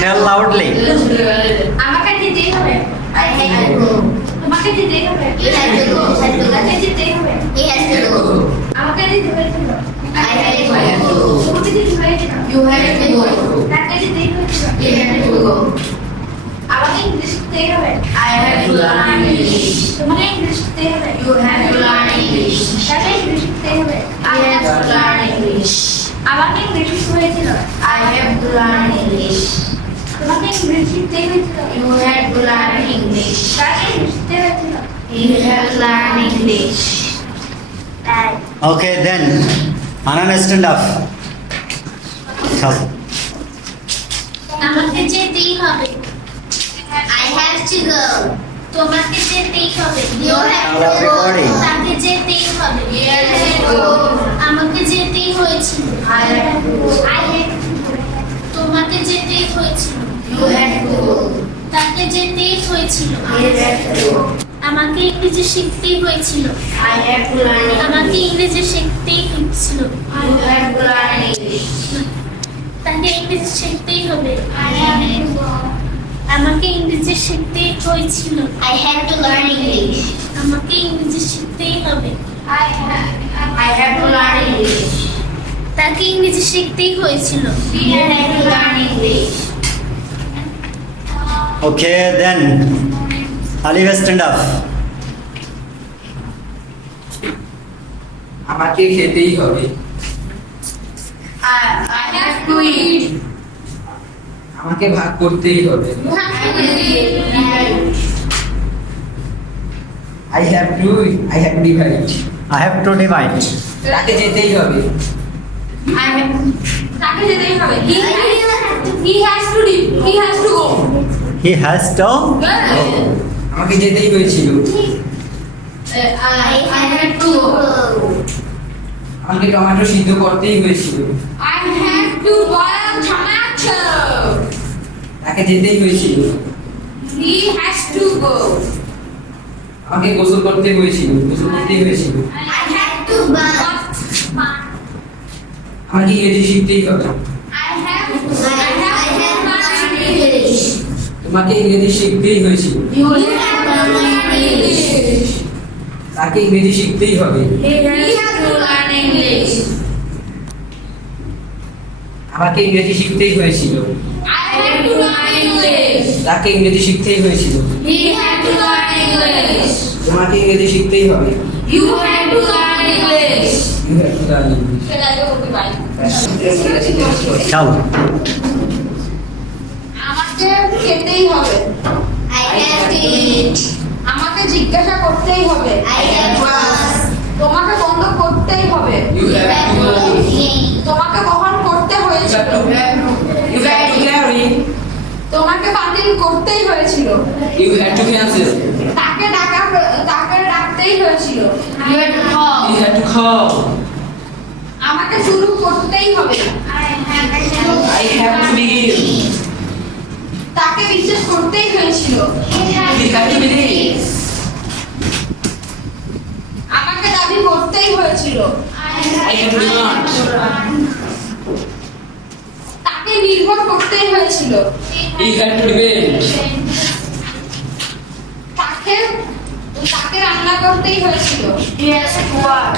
Tell loudly. আমাকে যেতেই হবে। I have to go. তোমাকে যেতেই হবে। You have to go. তোমাকে যেতেই হবে। He has to go. আমাকে যেতে হয়েছিল। I have to go. তোমাকে যেতে হয়েছিল। You have to go. তাকে যেতেই হয়েছিল। He had to go. আমাকে ইংলিশ শিখতেই হবে। I have to learn English. তোমাকে ইংলিশ শিখতেই হবে। You have to learn English. তাকে ইংলিশ শিখতেই হবে। I have to learn English. আমাকে ইংলিশ শিখতে হয়েছিল। I have to learn English. তোমাকে ইংলিশ শিখতেই হয়েছিল। You have to learn English. তাকে ইংলিশ শিখতে হয়েছিল। You have to learn English. Okay, then Anana, stand up. Tell. আমাকে যেতেই হবে। I have to go. তোমাকে যেতেই হবে। You have to go. তাকে যেতেই হবে। You have to go. আমাকে যেতেই হয়েছিল। I have to go. I have to go. তোমাকে যেতেই হয়েছিল। You have to go. তাকে যেতেই হয়েছিল। You have to go. আমাকে ইংরেজি শিখতেই হয়েছিল। I have to learn. আমাকে ইংরেজি শিখতেই হয়েছিল। You have to learn English. তাকে ইংরেজি শিখতেই হবে। I have to go. আমাকে ইংরেজি শিখতেই হয়েছিল। I have to learn English. আমাকে ইংরেজি শিখতেই হবে। I have to learn English. তাকে ইংরেজি শিখতেই হয়েছিল। He had to learn English. Okay, then Alif, stand up. আমাকে খেতেই হবে। I have to eat. আমাকে ভাগ করতেই হবে। You have to eat. I have to divide. I have to divide. তাকে যেতেই হবে। তাকে যেতেই হবে। He has to leave. He has to go. He has to. আমাকে যেতেই হয়েছিল। I have to go. আমাকে টমেটো সিদ্ধ করতেই হয়েছিল। I have to boil tomato. তাকে যেতেই হয়েছিল। He has to go. আমাকে গোসল করতে হয়েছিল। গোসল করতেই হয়েছিল। I have to bath. আমাকে ইংরেজি শিখতেই হবে। I have to learn English. তোমাকে ইংরেজি শিখতেই হয়েছিল। You have to learn English. তাকে ইংরেজি শিখতেই হবে। He has to learn English. আমাকে ইংরেজি শিখতেই হয়েছিল। I have to learn English. তাকে ইংরেজি শিখতেই হয়েছিল। He had to learn English. তোমাকে ইংরেজি শিখতেই হবে। You had to learn English. You have to learn English. Tell. আমাকে খেতেই হবে। I have to eat. আমাকে জিজ্ঞাসা করতেই হবে। I have to ask. তোমাকে বন্ধ করতেই হবে। You have to go. তোমাকে বহন করতে হয়েছিল। You have to carry. তোমাকে বাতিল করতেই হয়েছিল। You have to cancel. তাকে ডাকতেই হয়েছিল। You had to call. You have to call. আমাকে শুরু করতেই হবে। I have to begin. তাকে বিশ্বাস করতেই হয়েছিল। You have to believe. আমাকে দাবি করতেই হয়েছিল। I have to demand. তাকে নির্ভর করতেই হয়েছিল। You have to depend. তাকে রান্না করতেই হয়েছিল। He has to work.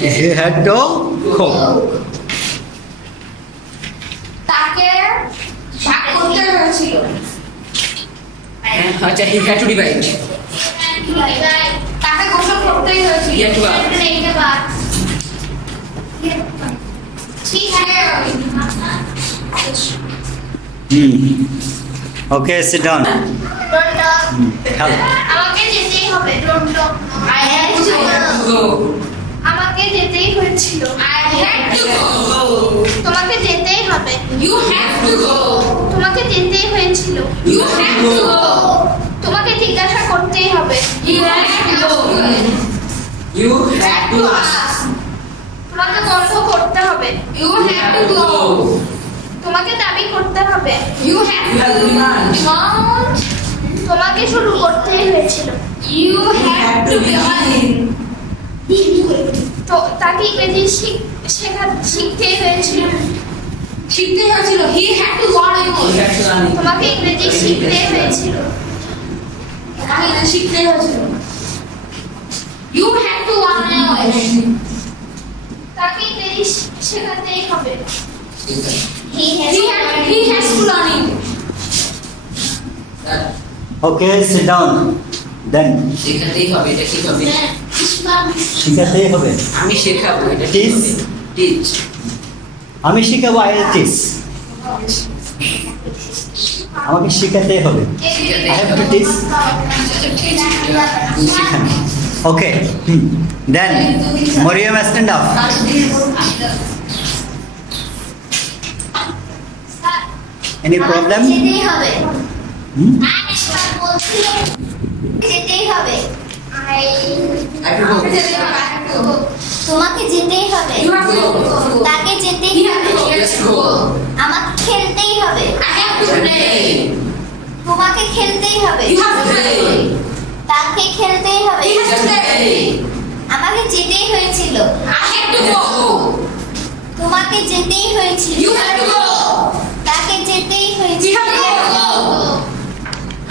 He had to cook. তাকে ভাগ করতে হয়েছিল। আচ্ছা, he had to divide. তাকে গোসল করতেই হয়েছিল। He had to ask. Take a bath. ঠিক আছে। Okay, sit down. Don't talk. Tell. আমাকে যেতেই হবে। Don't talk. I had to go. Go. আমাকে যেতেই হয়েছিল। I had to go. তোমাকে যেতেই হবে। You have to go. তোমাকে যেতেই হয়েছিল। You have to go. তোমাকে জিজ্ঞাসা করতেই হবে। You have to go. You have to ask. তোমাকে গল্প করতে হবে। You have to go. তোমাকে দাবি করতে হবে। You have You have to to demand. demand. তোমাকে শুরু করতেই হয়েছিল। You have to begin. তো তাকে ইংরেজি শিখতেই হয়েছিল। শিখতে হয়েছিল। He had to learn English. তোমাকে ইংরেজি শিখতে হয়েছিল। তোমাকে ইংরেজি শিখতে হয়েছিল। You had to learn English. তাকে ইংরেজি শেখাতেই হবে। He He has to learn English. Okay, sit down. Then শেখাতেই হবে, এটা কি হবে? শিখাতেই হবে। আমি শেখাবো, এটা কি Teach. হবে? টিচ। আমি শিখাবো, I will teach. আমাকে শিখাতেই হবে। I have to teach. শিখানো। Okay. Then Mariam, stand up. Any problem? যেতেই হবে। Hmm? আরেকবার বলছি, যেতেই হবে। তোমাকে যেতেই হবে। You have to go. তাকে যেতেই He has হবে। to go. Yes, go. আমাকে খেলতেই হবে। I have to play. তোমাকে খেলতেই হবে। You have to play. তাকে খেলতেই হবে। He has to play. আমাকে যেতেই হয়েছিল। I have to go. তোমাকে যেতেই হয়েছিল। You have to go. তাকে যেতেই We হয়েছিল। have to go.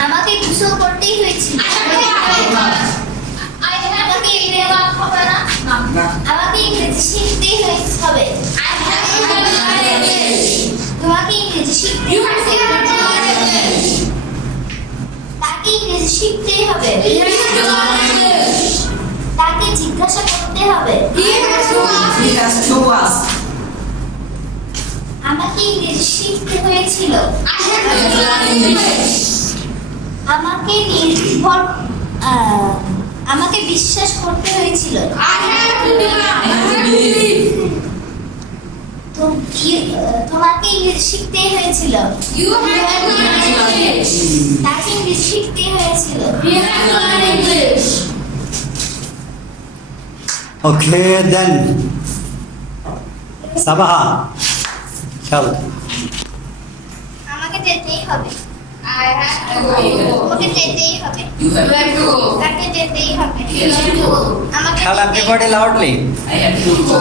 আমাকে গোসল করতেই হয়েছিল। I have to go. আমাকে ইংরেজি হবে না। না। আমাকে ইংরেজি শিখতেই হবে। I have to learn English. তোমাকে ইংরেজি শিখতে You have to learn English. তাকে ইংরেজি শিখতেই হবে। He has to learn English. তাকে জিজ্ঞাসা করতে হবে। He has to ask. He has to ask. আমাকে ইংরেজি শিখতে হয়েছিল। I have to learn English. আমাকে আমাকে বিশ্বাস করতে হয়েছিল। I have to believe. তোমাকে ইংরেজি শিখতেই হয়েছিল। You have to learn English. তাকে ইংরেজি শিখতেই হয়েছিল। You have to learn English. Okay, then Sabaha. Shall. আমাকে যেতেই হবে। I have to go. তোমাকে যেতেই হবে। You You have have to go. তাকে যেতেই হবে। Yes. আমাকে Tell যেতেই everybody loudly. I have to go.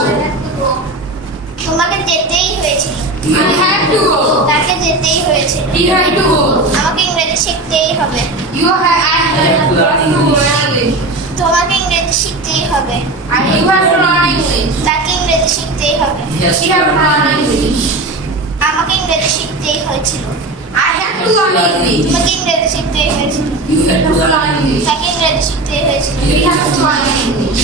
তোমাকে যেতেই হয়েছিল। I have to go. তাকে যেতেই হয়েছিল। You have to go. আমাকে ইংরেজি শিখতেই হবে। You have I have to learn English. তোমাকে ইংরেজি শিখতেই হবে। You have to learn English. তাকে ইংরেজি শিখতেই হবে। He has You have to learn English. আমাকে ইংরেজি শিখতেই হয়েছিল। I have to learn English. তোমাকে ইংরেজি শিখতেই হয়েছিল। You have to learn English. তাকে ইংরেজি শিখতেই হয়েছিল। We have to learn English.